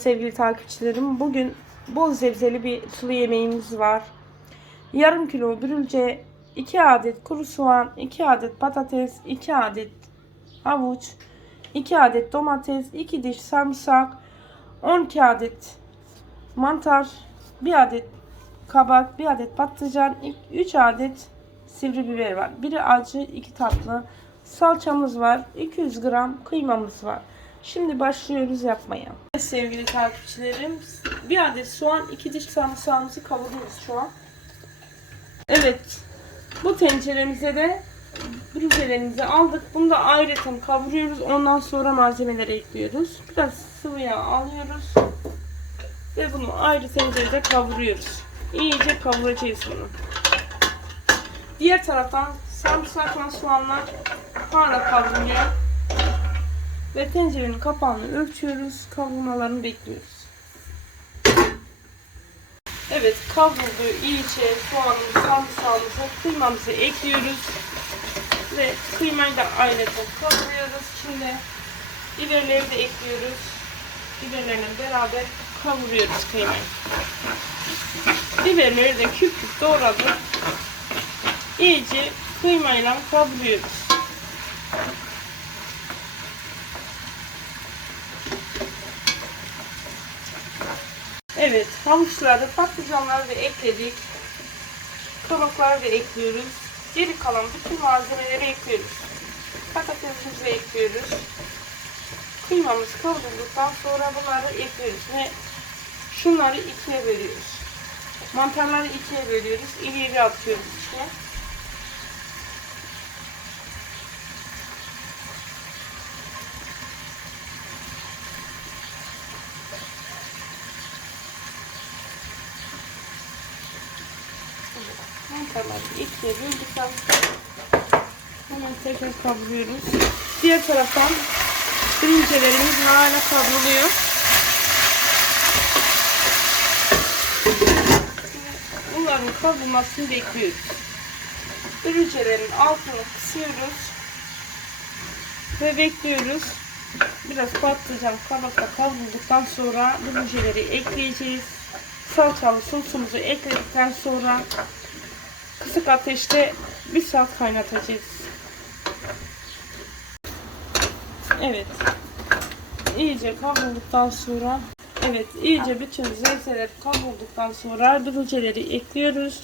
Sevgili takipçilerim bugün bol sebzeli bir sulu yemeğimiz var. Yarım kilo börülce, 2 adet kuru soğan, 2 adet patates, 2 adet havuç, 2 adet domates, 2 diş sarımsak, 12 adet mantar, 1 adet kabak, 1 adet patlıcan, 3 adet sivri biber var. Biri acı, 2 tatlı. Salçamız var, 200 gram kıymamız var. Şimdi başlıyoruz yapmaya. Sevgili takipçilerim, bir adet soğan, iki diş sarımsağımızı kavuruyoruz şu an. Evet, bu tenceremize de brüzelerimizi aldık. Bunu da ayrıca kavuruyoruz. Ondan sonra malzemeleri ekliyoruz. Biraz sıvı yağ alıyoruz. Ve bunu ayrı tencerede kavuruyoruz. İyice kavuracağız bunu. Diğer taraftan sarımsakla soğanlar hala kavruluyor. Ve tencerenin kapağını ölçüyoruz. Kavrulmalarını bekliyoruz. Evet kavruldu iyice soğanımızı, sarımsağımızı, kıymamızı ekliyoruz. Ve kıymayı da ayrıca kavuruyoruz. Şimdi biberleri de ekliyoruz. Biberlerle beraber kavuruyoruz kıymayı. Biberleri de küp küp doğradık. İyice kıymayla kavuruyoruz. Evet, havuçları, patlıcanları da ekledik. Kabakları da ekliyoruz. Geri kalan bütün malzemeleri ekliyoruz. Patatesimizi ekliyoruz. Kıymamız kavrulduktan sonra bunları ekliyoruz ve şunları ikiye bölüyoruz. Mantarları ikiye bölüyoruz. İri atıyoruz içine. Mantarları ikiye böldükten hemen tekrar kavuruyoruz. Diğer taraftan brincelerimiz hala kavruluyor. Bunların kavrulmasını bekliyoruz. Birincelerin altını kısıyoruz. Ve bekliyoruz. Biraz patlıcan kabakla kavrulduktan sonra birincileri ekleyeceğiz. Salçalı sosumuzu ekledikten sonra kısık ateşte bir saat kaynatacağız. Evet. İyice kavrulduktan sonra Evet, iyice bütün zeytinler kavrulduktan sonra bürülceleri ekliyoruz.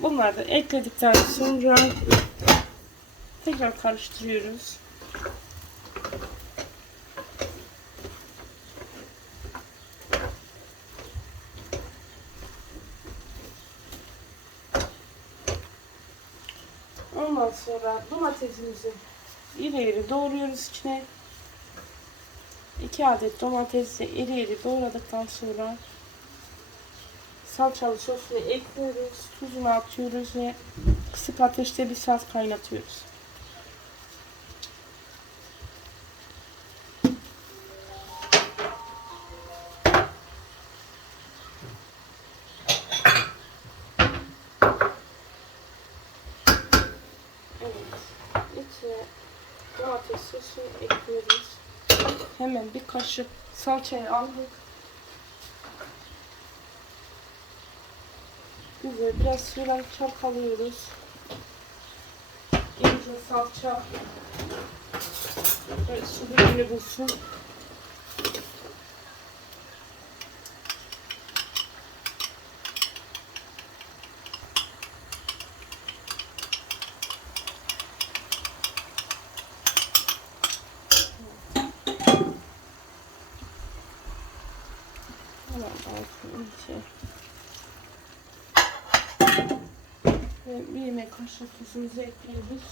Bunları da ekledikten sonra tekrar karıştırıyoruz. Ondan sonra domatesimizi iri iri doğruyoruz içine. 2 adet domatesi iri iri doğradıktan sonra salçalı sosunu ekliyoruz. Tuzunu atıyoruz ve kısık ateşte bir saat kaynatıyoruz. Domates sosunu ekliyoruz. Hemen bir kaşık salçayı aldık. Güzel biraz suyla çalkalıyoruz. İyice salça böyle su birbirini bulsun. Hemen Ve bir yemek kaşığı tuzumuzu ekliyoruz.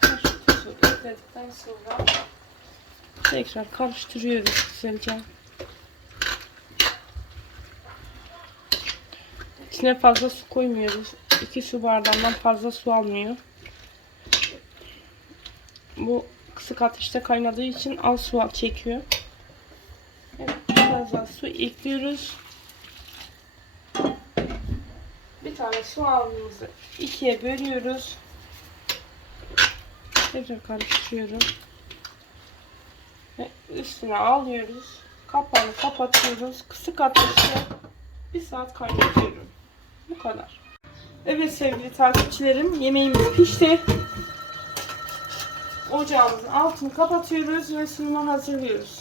Kaşık tuzu ekledikten sonra tekrar karıştırıyoruz güzelce. İçine fazla su koymuyoruz. 2 su bardağından fazla su almıyor. Bu kısık ateşte kaynadığı için az su çekiyor. Evet, biraz daha su ekliyoruz. Bir tane soğanımızı ikiye bölüyoruz. Tekrar karıştırıyorum. Ve üstüne alıyoruz. Kapağını kapatıyoruz. Kısık ateşte bir saat kaynatıyorum. Bu kadar. Evet sevgili takipçilerim yemeğimiz pişti. Ocağımızın altını kapatıyoruz ve sunuma hazırlıyoruz.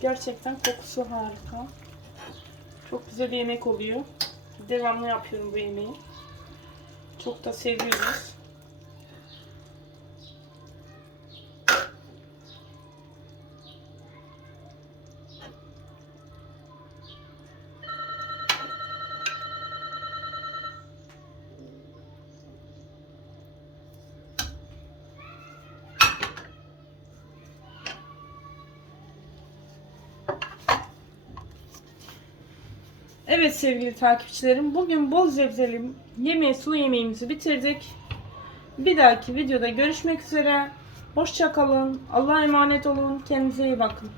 Gerçekten kokusu harika. Çok güzel bir yemek oluyor. Devamlı yapıyorum bu yemeği. Çok da seviyoruz. Evet sevgili takipçilerim bugün bol zebzeli yemeği sulu yemeğimizi bitirdik. Bir dahaki videoda görüşmek üzere. Hoşça kalın. Allah'a emanet olun. Kendinize iyi bakın.